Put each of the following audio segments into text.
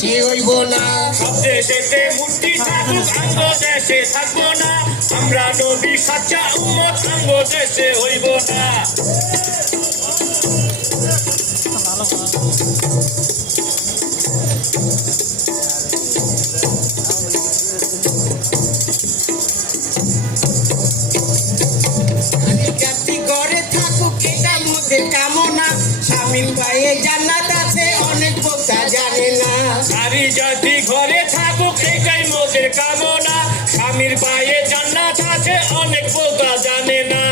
দেশে হইব না। সব দেশেতে মূর্তি থাকুক আমগো দেশে থাকবো না। আমরা নবী সাচ্চা উম্মত আমগো দেশে হইব না। কামনা স্বামীর পায়ে জান্নাত আছে অনেক বোকা জানে না। নারী জাতি ঘরে থাকুক এটাই মোদের কামনা। স্বামীর পায়ে জান্নাত আছে অনেক বোকা জানে না।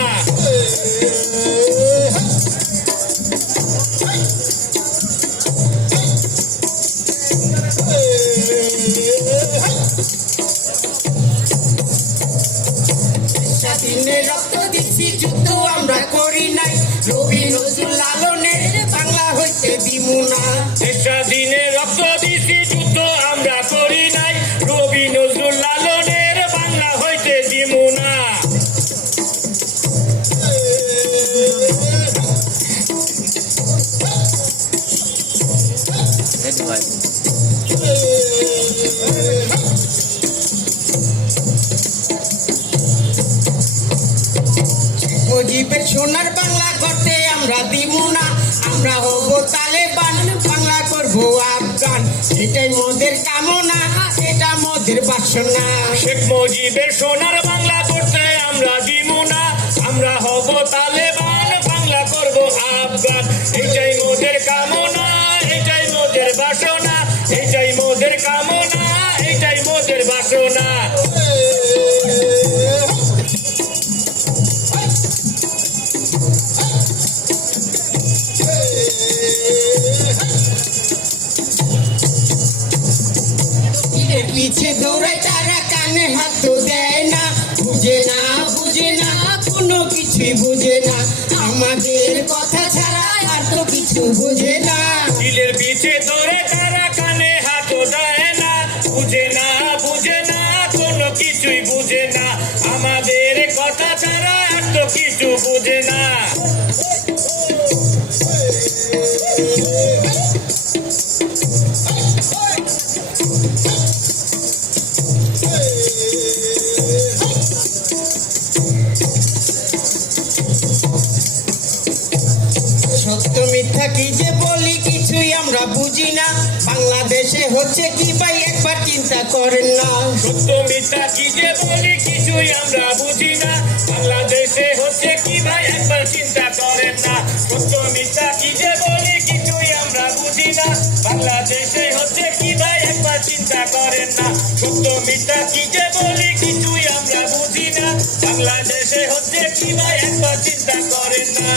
স্বাধীনে রক্ত দিচ্ছি যুদ্ধ আমরা করি নাই। রবি নজরুল লালনের বাংলা হইতে দিমু না। স্বাধীনে রক্ত দিছি যুদ্ধ আমরা করি নাই। রবি নজরুল লালনের বাংলা হইতে দিমু না। মুজিবের সোনার বাংলা করতে আমরা দিমু না। আমরা হব তালেবান বাংলা করবো আফগান। এটাই মোদের কামনা এটা মোদের বাসনা। শেখ মুজিবের সোনার বাংলা করতে আমরা দিমু না। আমরা হব তালেবান বাংলা করব আফগান। এটাই মোদের কামনা এটাই মোদের বাসনা। এটাই মোদের কামনা এটাই মোদের বাসনা। পিছে দৌড়ায় তারা কানে হাত দেয় না। বুঝে না বুঝে না কোনো কিছুই বুঝে না। আমাদের কথা ছাড়া আর তো কিছু বুঝে না। দিলের পিছে ধরে তারা কানে হাত দেয় না। বুঝে না বুঝে না কোনো কিছুই বুঝে না। আমাদের কথা ছাড়া আর তো কিছু বুঝে না। সত্য মিথ্যা কি যে বলি কিছুই আমরা বুঝি না। বাংলাদেশে হচ্ছে কি ভাই একবার চিন্তা করেন না। সত্য মিথ্যা কি যে বলি কিছুই আমরা বুঝি না। বাংলাদেশে হচ্ছে কি ভাই একবার চিন্তা করেন না। সত্য মিথ্যা কি যে বলি কিছুই আমরা বুঝি না। বাংলাদেশে হচ্ছে কি ভাই একবার চিন্তা করেন না। সত্য মিথ্যা কি যে বলি কিছুই আমরা বুঝি না। বাংলাদেশে হচ্ছে কি ভাই একবার চিন্তা করেন না।